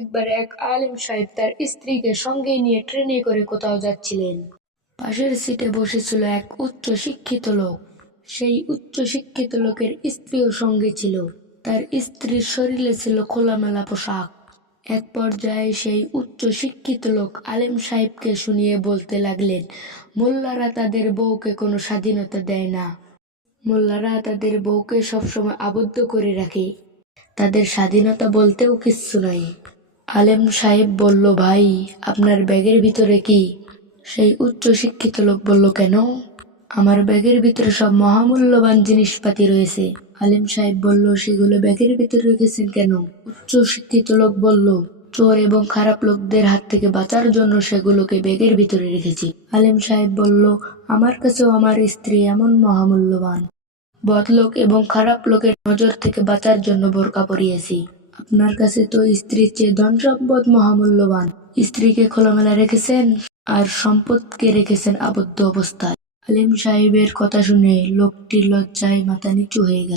একবার এক আলেম সাহেব তার স্ত্রীকে সঙ্গে নিয়ে ট্রেনে করে কোথাও যাচ্ছিলেন। পাশের সিটে বসেছিল এক উচ্চ শিক্ষিত লোক। সেই উচ্চ শিক্ষিত লোকের স্ত্রীও সঙ্গে ছিল। তার স্ত্রীর শরীরে ছিল খোলামেলা পোশাক। এক পর্যায়ে সেই উচ্চ শিক্ষিত লোক আলেম সাহেবকে শুনিয়ে বলতে লাগলেন, মোল্লারা তাদের বউকে কোনো স্বাধীনতা দেয় না। মোল্লারা তাদের বউকে সবসময় আবদ্ধ করে রাখে। তাদের স্বাধীনতা বলতেও কিচ্ছু নাই। আলেম সাহেব বলল, ভাই, আপনার ব্যাগের ভিতরে কি? সেই উচ্চ শিক্ষিত লোক বলল, কেন? আমার ব্যাগের ভিতরে সব মহামূল্যবান জিনিসপাতি রয়েছে। আলেম সাহেব বলল, সেগুলো ব্যাগের ভিতরে রেখেছেন কেন? উচ্চ শিক্ষিত লোক বলল, চোর এবং খারাপ লোকদের হাত থেকে বাঁচার জন্য সেগুলোকে ব্যাগের ভিতরে রেখেছি। আলেম সাহেব বলল, আমার কাছেও আমার স্ত্রী এমন মহামূল্যবান। বদলোক এবং খারাপ লোকের নজর থেকে বাঁচার জন্য বোরকা পরিয়েছি। আপনার কাছে তো স্ত্রীর চেয়ে ধন সম্পদ মহামূল্যবান। স্ত্রীকে খোলামেলা রেখেছেন আর সম্পদকে রেখেছেন আবদ্ধ অবস্থায়। আলেম সাহেবের কথা শুনে লোকটি লজ্জায় মাথা নিচু হয়ে গেল।